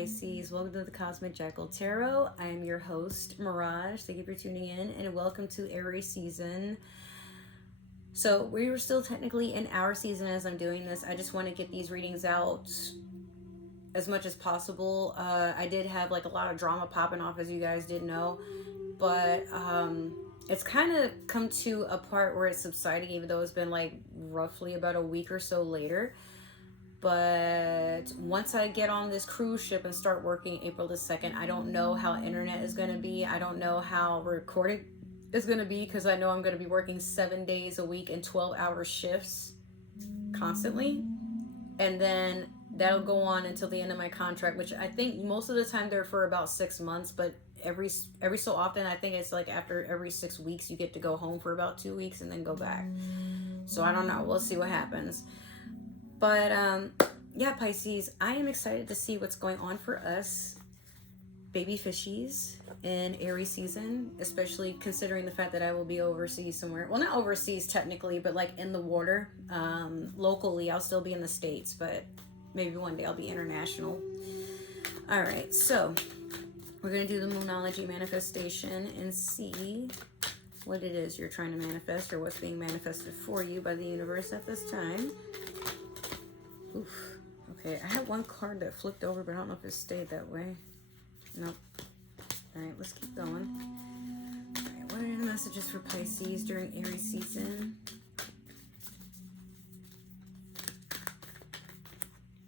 Pisces. Welcome to the Cosmic Jackal Tarot. I am your host, Mirage. Thank you for tuning in, and welcome to Aries season. So we were still technically in our season as I'm doing this. I just want to get these readings out as much as possible. I did have like a lot of drama popping off, as you guys did know, but it's kind of come to a part where it's subsiding, even though it's been like roughly about a week or so later. But once I get on this cruise ship and start working April the 2nd, I don't know how internet is going to be. I don't know how recording is going to be, because I know I'm going to be working 7 days a week and 12-hour shifts constantly. And then that'll go on until the end of my contract, which I think most of the time they're for about 6 months. But every so often, I think it's like after every 6 weeks, you get to go home for about 2 weeks and then go back. So I don't know. We'll see what happens. But, yeah, Pisces, I am excited to see what's going on for us, baby fishies, in Aries season, especially considering the fact that I will be overseas somewhere. Well, not overseas technically, but like in the water. Locally, I'll still be in the States, but maybe one day I'll be international. All right, so we're going to do the Moonology manifestation and see what it is you're trying to manifest, or what's being manifested for you by the universe at this time. Oof. Okay, I had one card that flipped over, but I don't know if it stayed that way. Nope. Alright, let's keep going. Alright, what are the messages for Pisces during Aries season?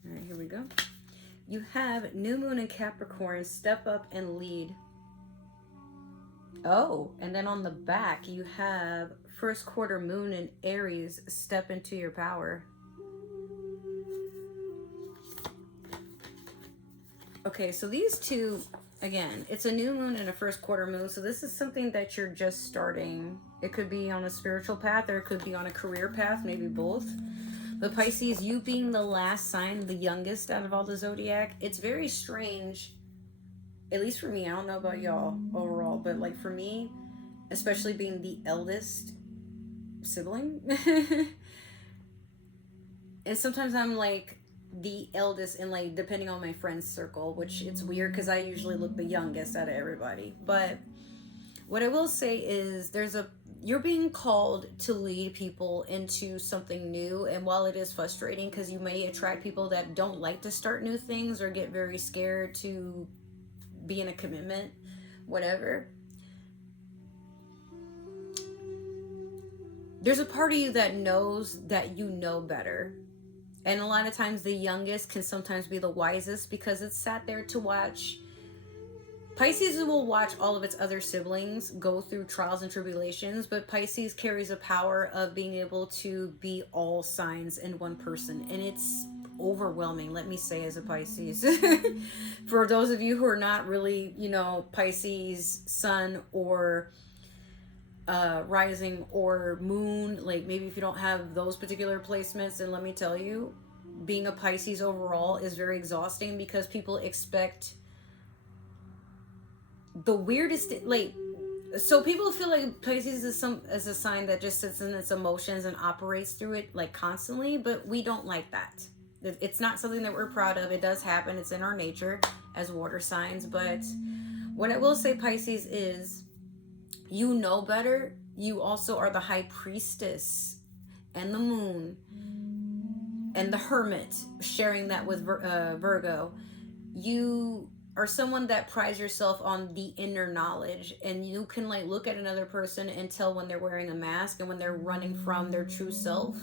Alright, here we go. You have New Moon in Capricorn, step up and lead. Oh, and then on the back, you have first quarter moon in Aries, step into your power. Okay, so these two, again, it's a new moon and a first quarter moon. So this is something that you're just starting. It could be on a spiritual path, or it could be on a career path, maybe both. But Pisces, you being the last sign, the youngest out of all the zodiac, it's very strange, at least for me. I don't know about y'all overall, but like for me, especially being the eldest sibling, and sometimes I'm like the eldest in, like, depending on my friend's circle, which it's weird because I usually look the youngest out of everybody. But what I will say is you're being called to lead people into something new. And while it is frustrating because you may attract people that don't like to start new things or get very scared to be in a commitment, whatever, there's a part of you that knows that you know better. And a lot of times the youngest can sometimes be the wisest, because it's sat there to watch. Pisces will watch all of its other siblings go through trials and tribulations, but Pisces carries a power of being able to be all signs in one person. And it's overwhelming, let me say, as a Pisces. For those of you who are not really, Pisces sun or rising or moon, like maybe if you don't have those particular placements, and let me tell you, being a Pisces overall is very exhausting, because people expect the weirdest, like, so people feel like Pisces is a sign that just sits in its emotions and operates through it like constantly, but we don't like that. It's not something that we're proud of. It does happen. It's in our nature as water signs. But what I will say, Pisces, is you know better. You also are the high priestess and the moon and the hermit, sharing that with Virgo. You are someone that prides yourself on the inner knowledge, and you can like look at another person and tell when they're wearing a mask and when they're running from their true self.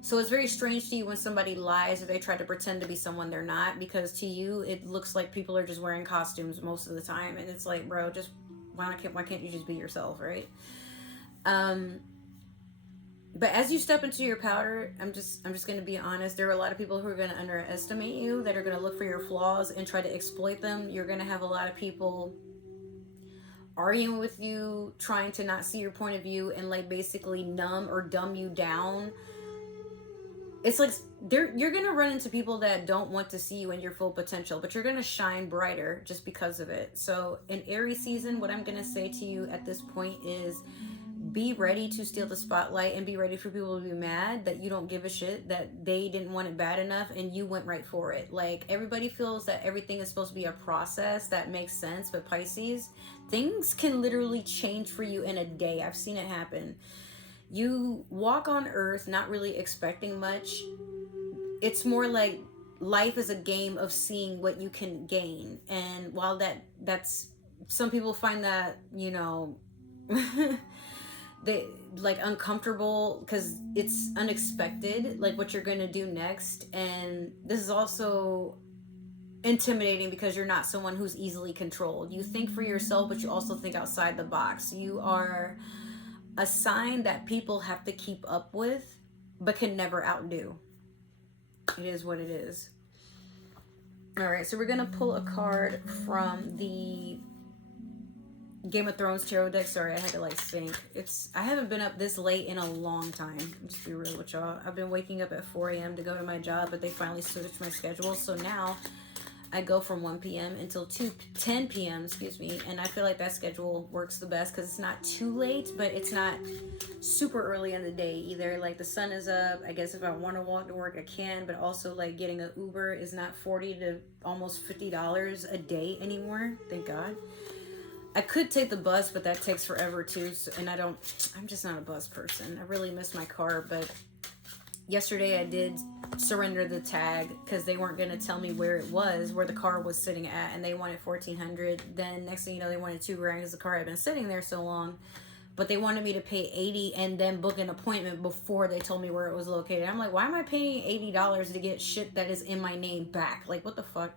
So it's very strange to you when somebody lies or they try to pretend to be someone they're not, because to you it looks like people are just wearing costumes most of the time, and it's like, bro, just why can't you just be yourself, right? But as you step into your power, I'm just going to be honest. There are a lot of people who are going to underestimate you, that are going to look for your flaws and try to exploit them. You're going to have a lot of people arguing with you, trying to not see your point of view and like basically numb or dumb you down. It's like you're going to run into people that don't want to see you in your full potential, but you're going to shine brighter just because of it. So in Aries season, what I'm going to say to you at this point is be ready to steal the spotlight and be ready for people to be mad that you don't give a shit, that they didn't want it bad enough and you went right for it. Like, everybody feels that everything is supposed to be a process that makes sense, but Pisces, things can literally change for you in a day. I've seen it happen. You walk on earth not really expecting much. It's more like life is a game of seeing what you can gain. And while that's some people find that, you know, they like uncomfortable because it's unexpected, like what you're gonna do next. And this is also intimidating because you're not someone who's easily controlled. You think for yourself, but you also think outside the box. You are a sign that people have to keep up with but can never outdo. It is what it is. All right, so we're gonna pull a card from the Game of Thrones tarot deck. Sorry, I had to like sync. I haven't been up this late in a long time. I'll just be real with y'all. I've been waking up at 4 a.m. to go to my job, but they finally switched my schedule. So now I go from 1 p.m. until 10 p.m., excuse me. And I feel like that schedule works the best because it's not too late, but it's not super early in the day either. Like, the sun is up. I guess if I want to walk to work, I can, but also like getting an Uber is not $40 to almost $50 a day anymore. Thank God. I could take the bus, but that takes forever too. So, and I'm just not a bus person. I really miss my car, but yesterday I did surrender the tag because they weren't going to tell me where the car was sitting at, and they wanted $1,400. Then next thing you know, they wanted $2,000 because the car had been sitting there so long, but they wanted me to pay $80 and then book an appointment before they told me where it was located. I'm like, why am I paying $80 to get shit that is in my name back? Like, what the fuck?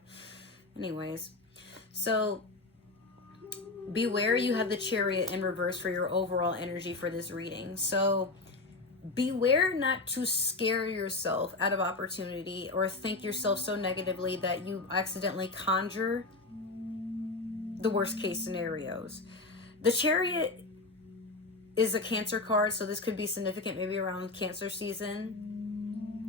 Anyways, so beware, you have the Chariot in reverse for your overall energy for this reading. So beware not to scare yourself out of opportunity or think yourself so negatively that you accidentally conjure the worst case scenarios. The Chariot is a Cancer card, so this could be significant maybe around Cancer season.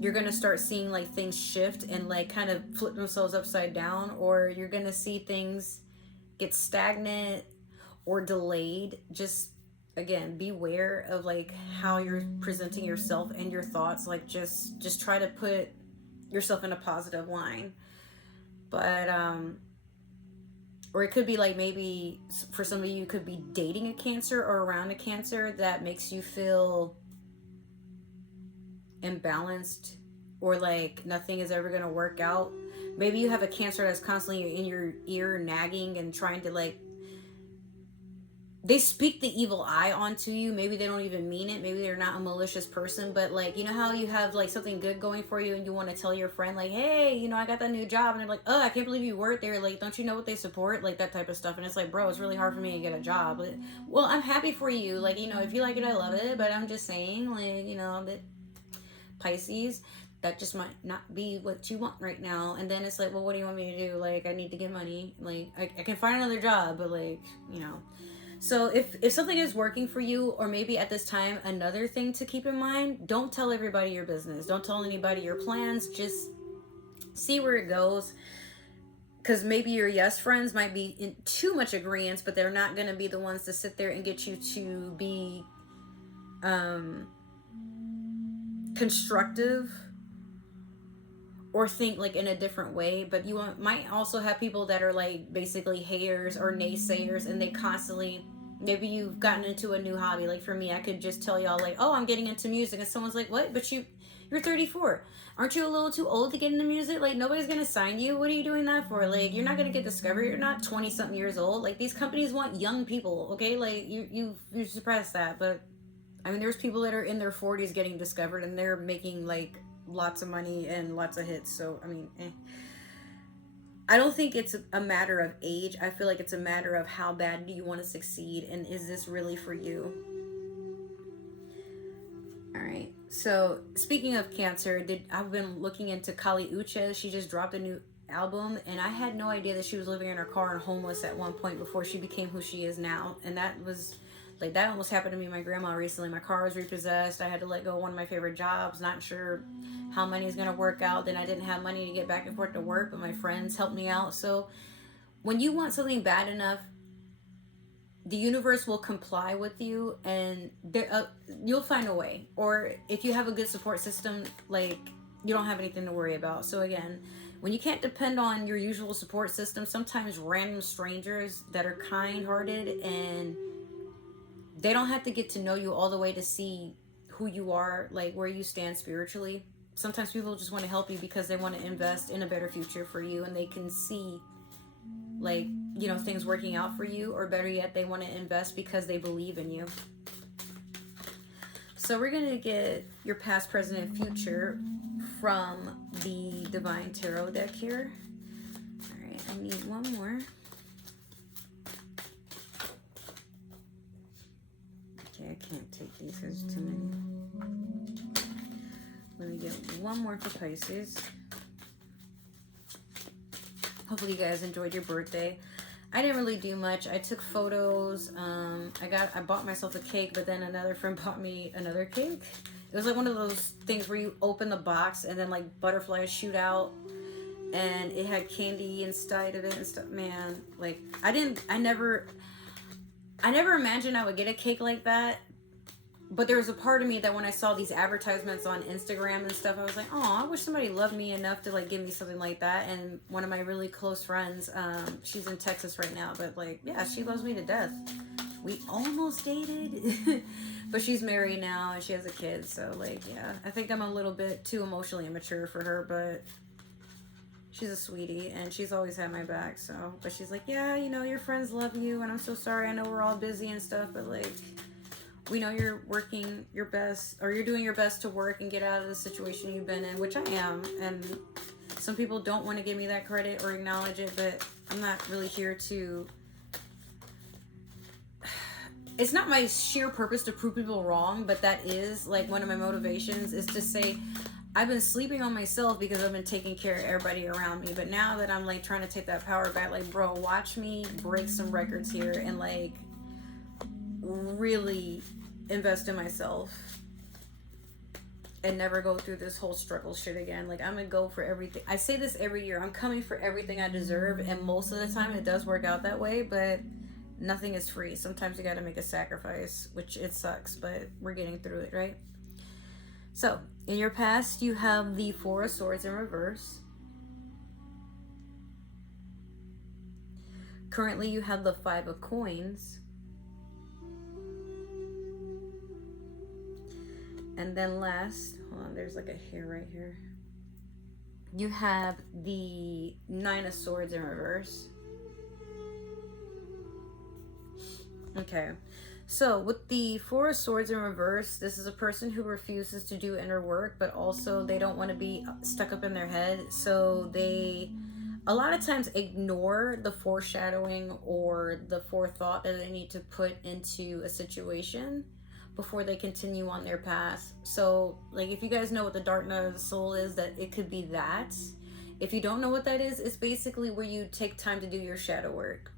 You're going to start seeing like things shift and like kind of flip themselves upside down, or you're going to see things get stagnant or delayed. Just, again, beware of like how you're presenting yourself and your thoughts. Like, just try to put yourself in a positive line. But or it could be like, maybe for some of you could be dating a Cancer or around a Cancer that makes you feel imbalanced, or like nothing is ever going to work out. Maybe you have a Cancer that's constantly in your ear nagging and trying to like, they speak the evil eye onto you. Maybe they don't even mean it. Maybe they're not a malicious person, but like, you know how you have like something good going for you and you want to tell your friend like, hey, you know, I got that new job, and they're like, oh, I can't believe you worked there. Like, don't you know what they support? Like, that type of stuff. And it's like, bro, it's really hard for me to get a job. Like, well, I'm happy for you. Like, you know, if you like it, I love it. But I'm just saying, like, you know, that Pisces, that just might not be what you want right now. And then it's like, well, what do you want me to do? Like, I need to get money. Like, I can find another job, but like, you know. So if something is working for you, or maybe at this time, another thing to keep in mind, don't tell everybody your business. Don't tell anybody your plans. Just see where it goes. Because maybe your yes friends might be in too much agreement, but they're not going to be the ones to sit there and get you to be constructive or think like in a different way. But you might also have people that are like basically haters or naysayers, and they constantly, maybe you've gotten into a new hobby. Like for me, I could just tell y'all like, oh, I'm getting into music, and someone's like, what? But you're 34. Aren't you a little too old to get into music? Like, nobody's gonna sign you. What are you doing that for? Like, you're not gonna get discovered. You're not 20 something years old. Like, these companies want young people, okay? Like, you suppress that. But I mean, there's people that are in their 40s getting discovered, and they're making like lots of money and lots of hits. So I mean, I don't think it's a matter of age. I feel like it's a matter of how bad do you want to succeed, and is this really for you? All right. So speaking of Cancer, I've been looking into Kali Uchis. She just dropped a new album, and I had no idea that she was living in her car and homeless at one point before she became who she is now. And that was like, that almost happened to me and my grandma recently. My car was repossessed. I had to let go of one of my favorite jobs, not sure how money is going to work out. Then I didn't have money to get back and forth to work, but my friends helped me out. So when you want something bad enough, the universe will comply with you, and you'll find a way. Or if you have a good support system, like, you don't have anything to worry about. So again, when you can't depend on your usual support system, sometimes random strangers that are kind-hearted, and they don't have to get to know you all the way to see who you are, like where you stand spiritually. Sometimes people just want to help you because they want to invest in a better future for you, and they can see, like, you know, things working out for you. Or better yet, they want to invest because they believe in you. So we're going to get your past, present, and future from the Divine Tarot deck here. All right, I need one more. Okay, I can't take these because there's too many. Let me get one more for Pisces. Hopefully you guys enjoyed your birthday. I didn't really do much. I took photos. I bought myself a cake, but then another friend bought me another cake. It was like one of those things where you open the box and then like butterflies shoot out, and it had candy inside of it and stuff. Man, like I never imagined I would get a cake like that. But there was a part of me that when I saw these advertisements on Instagram and stuff, I was like, oh, I wish somebody loved me enough to like give me something like that. And one of my really close friends, she's in Texas right now, but like, yeah, she loves me to death. We almost dated, but she's married now and she has a kid. So like, yeah, I think I'm a little bit too emotionally immature for her, but she's a sweetie and she's always had my back. So, but she's like, yeah, you know, your friends love you and I'm so sorry. I know we're all busy and stuff, but like, we know you're working your best, or you're doing your best to work and get out of the situation you've been in, which I am. And some people don't want to give me that credit or acknowledge it, but I'm not really here to... It's not my sheer purpose to prove people wrong, but that is like one of my motivations, is to say, I've been sleeping on myself because I've been taking care of everybody around me. But now that I'm like trying to take that power back, like, bro, watch me break some records here and like really invest in myself and never go through this whole struggle shit again. Like, I'm gonna go for everything. I say this every year, I'm coming for everything I deserve, and most of the time it does work out that way, but nothing is free. Sometimes you gotta make a sacrifice, which it sucks, but we're getting through it, right? So in your past, you have the Four of Swords in reverse. Currently you have the Five of Coins. And then last, hold on, there's like a hair right here. You have the Nine of Swords in reverse. Okay, so with the Four of Swords in reverse, this is a person who refuses to do inner work, but also they don't want to be stuck up in their head. So they a lot of times ignore the foreshadowing or the forethought that they need to put into a situation before they continue on their path. So like, if you guys know what the dark night of the soul is, that it could be that. If you don't know what that is, it's basically where you take time to do your shadow work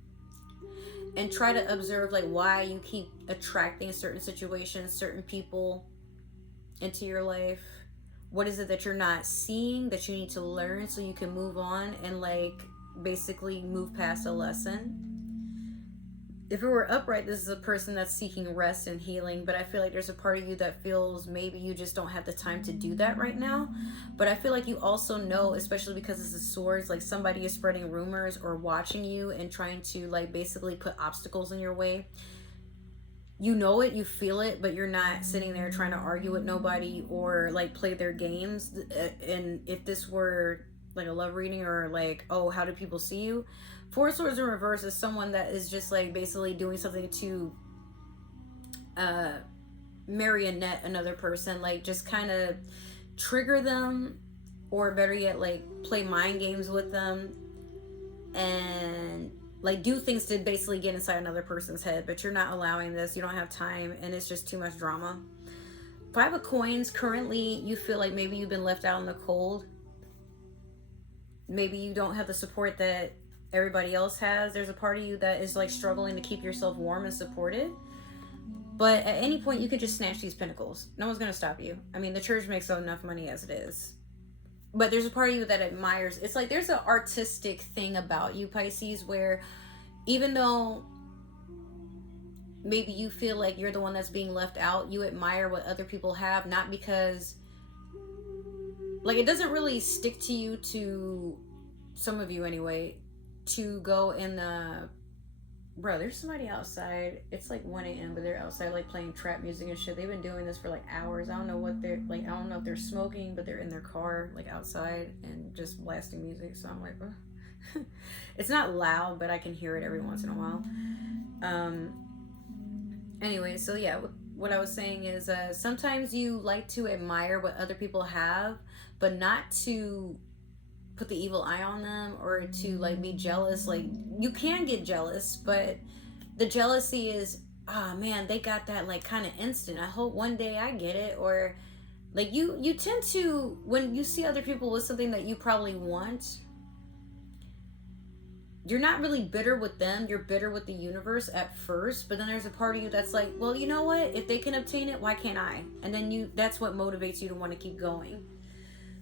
and try to observe like why you keep attracting certain situations, certain people into your life. What is it that you're not seeing that you need to learn so you can move on and like basically move past a lesson? If it were upright, this is a person that's seeking rest and healing, but I feel like there's a part of you that feels maybe you just don't have the time to do that right now. But I feel like you also know, especially because this is swords, like somebody is spreading rumors or watching you and trying to like basically put obstacles in your way. You know it, you feel it, but you're not sitting there trying to argue with nobody or like play their games. And if this were like a love reading or like, oh, how do people see you? Four of Swords in reverse is someone that is just like basically doing something to marionette another person, like just kind of trigger them, or better yet, like play mind games with them and like do things to basically get inside another person's head. But you're not allowing this, you don't have time, and it's just too much drama. Five of Coins, currently you feel like maybe you've been left out in the cold. Maybe you don't have the support that everybody else has. There's a part of you that is like struggling to keep yourself warm and supported. But at any point you could just snatch these pentacles. No one's gonna stop you. I mean, the church makes enough money as it is. But there's a part of you that admires. It's like there's an artistic thing about you, Pisces, where even though maybe you feel like you're the one that's being left out. You admire what other people have, not because, like, it doesn't really stick to you, to some of you anyway, to go in the, bro, there's somebody outside. It's like 1 a.m., but they're outside, like, playing trap music and shit. They've been doing this for, like, hours. I don't know what they're, like, I don't know if they're smoking, but they're in their car, like, outside and just blasting music. So I'm like, oh. It's not loud, but I can hear it every once in a while. Anyway, so yeah, what I was saying is sometimes you like to admire what other people have, but not to put the evil eye on them or to, like, be jealous. Like, you can get jealous, but the jealousy is, oh man, they got that, like, kind of instant. I hope one day I get it. Or, like, you tend to, when you see other people with something that you probably want, you're not really bitter with them, you're bitter with the universe at first, but then there's a part of you that's like, well, you know what, if they can obtain it, why can't I? And then that's what motivates you to want to keep going.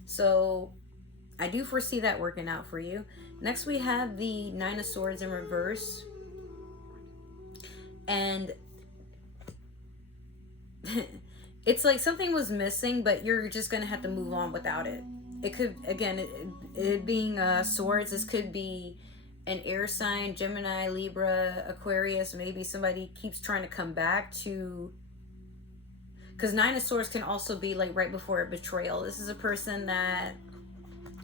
So I do foresee that working out for you. Next we have the Nine of Swords in reverse. And it's like something was missing, but you're just gonna have to move on without it. It could, again, it being swords, this could be an air sign, Gemini, Libra, Aquarius. Maybe somebody keeps trying to come back to, because Nine of Swords can also be like right before a betrayal. This is a person that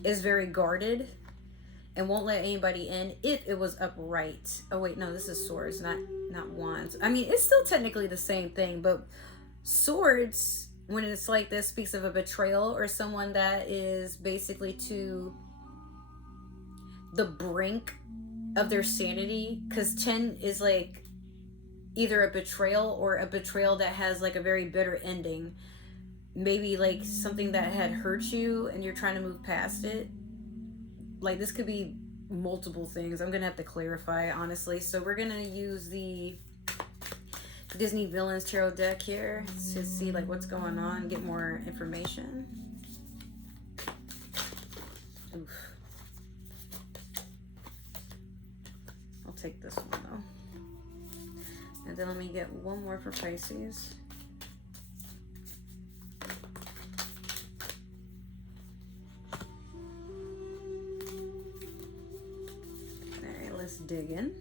is very guarded and won't let anybody in if it was upright. Oh wait, no, this is Swords, not Wands. I mean, it's still technically the same thing, but Swords, when it's like this, speaks of a betrayal or someone that is basically to the brink of their sanity, because 10 is like either a betrayal or a betrayal that has like a very bitter ending. Maybe like something that had hurt you and you're trying to move past it. Like, this could be multiple things. I'm gonna have to clarify, honestly. So we're gonna use the Disney Villains Tarot deck here to see like what's going on, get more information. Oof. I'll take this one though. And then let me get one more for Pisces. Alright, let's dig in.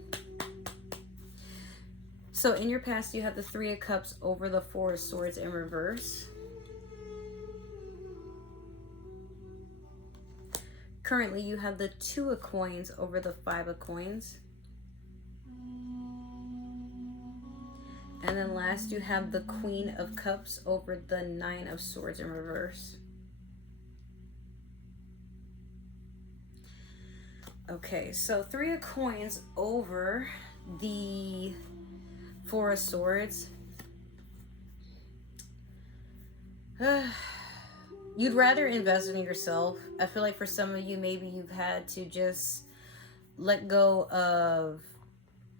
So in your past, you have the Three of Cups over the Four of Swords in reverse. Currently, you have the Two of Coins over the Five of Coins. And then last, you have the Queen of Cups over the Nine of Swords in reverse. Okay, so Three of Coins over the Four of Swords. You'd rather invest in yourself. I feel like for some of you, maybe you've had to just let go of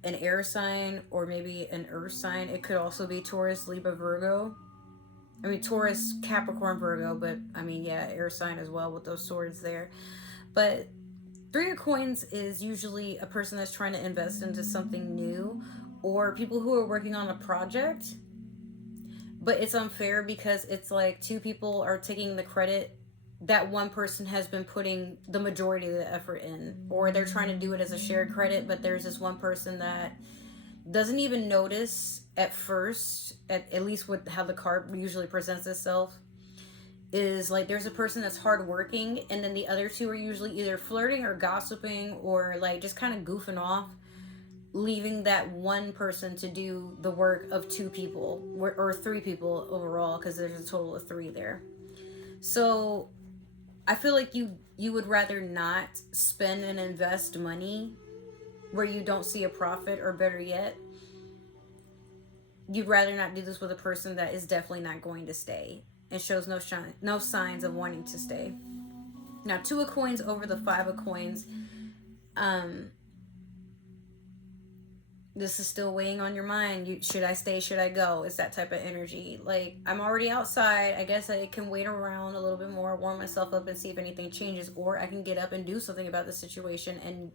an air sign or maybe an earth sign. It could also be Taurus, Libra, Virgo. I mean, Taurus, Capricorn, Virgo, but I mean, yeah, air sign as well with those swords there. But Three of Coins is usually a person that's trying to invest into something new, or people who are working on a project. But it's unfair because it's like two people are taking the credit that one person has been putting the majority of the effort in, or they're trying to do it as a shared credit, but there's this one person that doesn't even notice at first, at least with how the card usually presents itself, is like there's a person that's hardworking, and then the other two are usually either flirting or gossiping or like just kind of goofing off, leaving that one person to do the work of two people or three people overall, because there's a total of three there. So I feel like you would rather not spend and invest money where you don't see a profit, or better yet, you'd rather not do this with a person that is definitely not going to stay and shows no signs of wanting to stay. Now, Two of Coins over the Five of Coins. This is still weighing on your mind. Should I stay? Should I go? It's that type of energy. Like, I'm already outside. I guess I can wait around a little bit more, warm myself up and see if anything changes. Or I can get up and do something about the situation and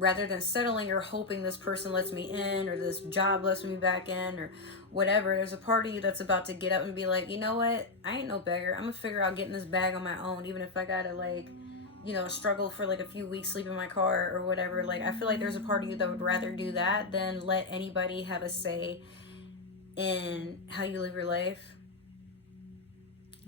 rather than settling or hoping this person lets me in or this job lets me back in or whatever, there's a part of you that's about to get up and be like, you know what, I ain't no beggar, I'm gonna figure out getting this bag on my own, even if I gotta like, you know, struggle for like a few weeks, sleep in my car or whatever. Like, I feel like there's a part of you that would rather do that than let anybody have a say in how you live your life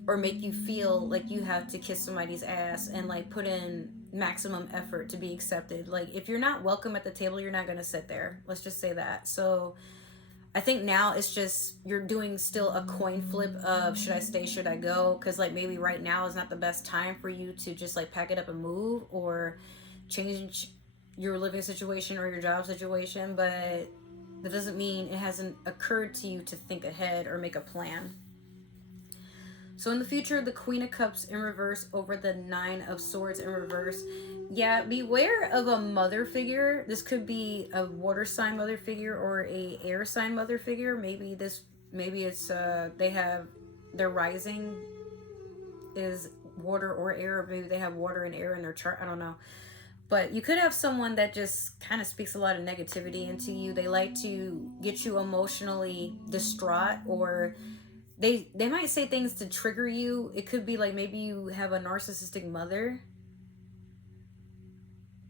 or make you feel like you have to kiss somebody's ass and like put in maximum effort to be accepted. Like, if you're not welcome at the table, you're not going to sit there. Let's just say that. So I think now it's just you're doing still a coin flip of should I stay, should I go? Because like maybe right now is not the best time for you to just like pack it up and move or change your living situation or your job situation. But that doesn't mean it hasn't occurred to you to think ahead or make a plan. So in the future, the Queen of Cups in reverse over the Nine of Swords in reverse. Yeah, beware of a mother figure. This could be a water sign mother figure or a air sign mother figure. Maybe it's they have their rising is water or air, or maybe they have water and air in their chart. I don't know. But you could have someone that just kind of speaks a lot of negativity into you. They like to get you emotionally distraught, or they might say things to trigger you. It could be like maybe you have a narcissistic mother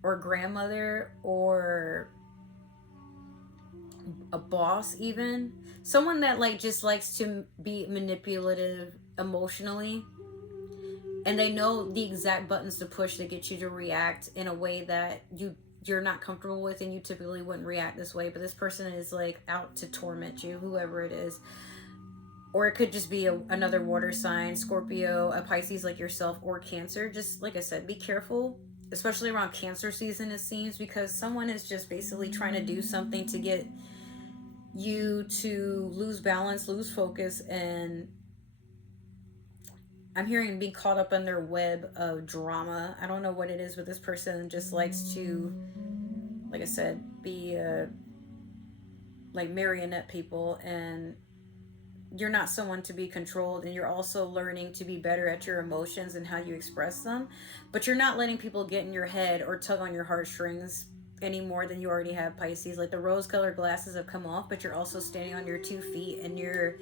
or grandmother or a boss, even someone that like just likes to be manipulative emotionally, and they know the exact buttons to push to get you to react in a way that you're not comfortable with, and you typically wouldn't react this way, but this person is like out to torment you, whoever it is. Or it could just be another water sign, Scorpio, a Pisces like yourself, or Cancer. Just like I said, be careful, especially around Cancer season, it seems, because someone is just basically trying to do something to get you to lose balance, lose focus, and I'm hearing being caught up in their web of drama. I don't know what it is, but this person just likes to, like I said, be like marionette people, and you're not someone to be controlled, and you're also learning to be better at your emotions and how you express them, but you're not letting people get in your head or tug on your heartstrings any more than you already have, Pisces. Like, the rose-colored glasses have come off, but you're also standing on your 2 feet, and you're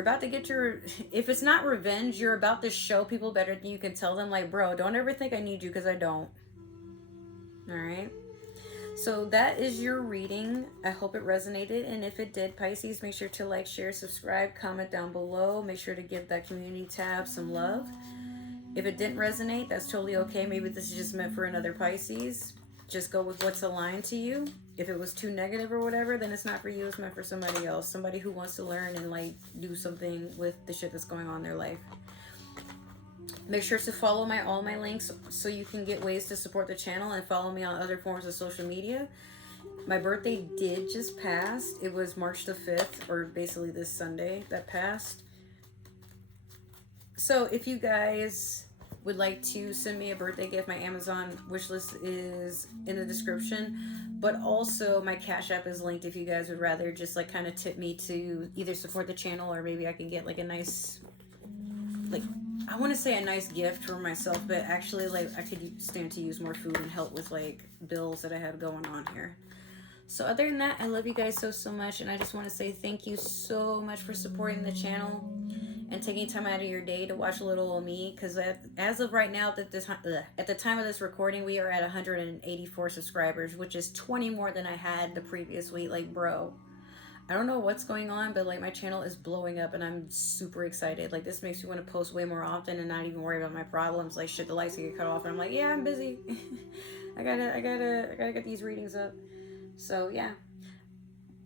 about to get your, if it's not revenge, you're about to show people better than you can tell them, like, bro, don't ever think I need you, because I don't. All right. So that is your reading. I hope it resonated, and if it did, Pisces, make sure to like, share, subscribe, comment down below. Make sure to give that community tab some love. If it didn't resonate, that's totally okay. Maybe this is just meant for another Pisces. Just go with what's aligned to you. If it was too negative or whatever, then it's not for you. It's meant for somebody else, somebody who wants to learn and like do something with the shit that's going on in their life. Make sure to follow all my links so you can get ways to support the channel, and follow me on other forms of social media. My birthday did just pass. It was March the 5th, or basically this Sunday that passed. So if you guys would like to send me a birthday gift, my Amazon wishlist is in the description, but also my Cash App is linked if you guys would rather just like kind of tip me to either support the channel, or maybe I can get like a nice, like, I want to say a nice gift for myself, but actually, like, I could stand to use more food and help with, like, bills that I have going on here. So other than that, I love you guys so much, and I just want to say thank you so much for supporting the channel and taking time out of your day to watch a little old me, because as of right now, at the time of this recording, we are at 184 subscribers, which is 20 more than I had the previous week. Like, bro, I don't know what's going on, but like my channel is blowing up, and I'm super excited. Like, this makes me want to post way more often and not even worry about my problems. Like, shit, the lights get cut off, and I'm like, yeah, I'm busy. I gotta get these readings up. So yeah,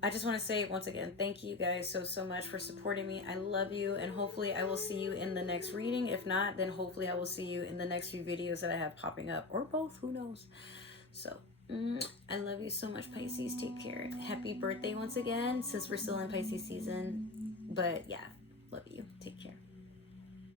I just want to say once again, thank you guys so much for supporting me. I love you, and hopefully I will see you in the next reading. If not, then hopefully I will see you in the next few videos that I have popping up, or both, who knows. So I love you so much, Pisces. Take care. Happy birthday once again, since we're still in Pisces season. But yeah, love you. Take care.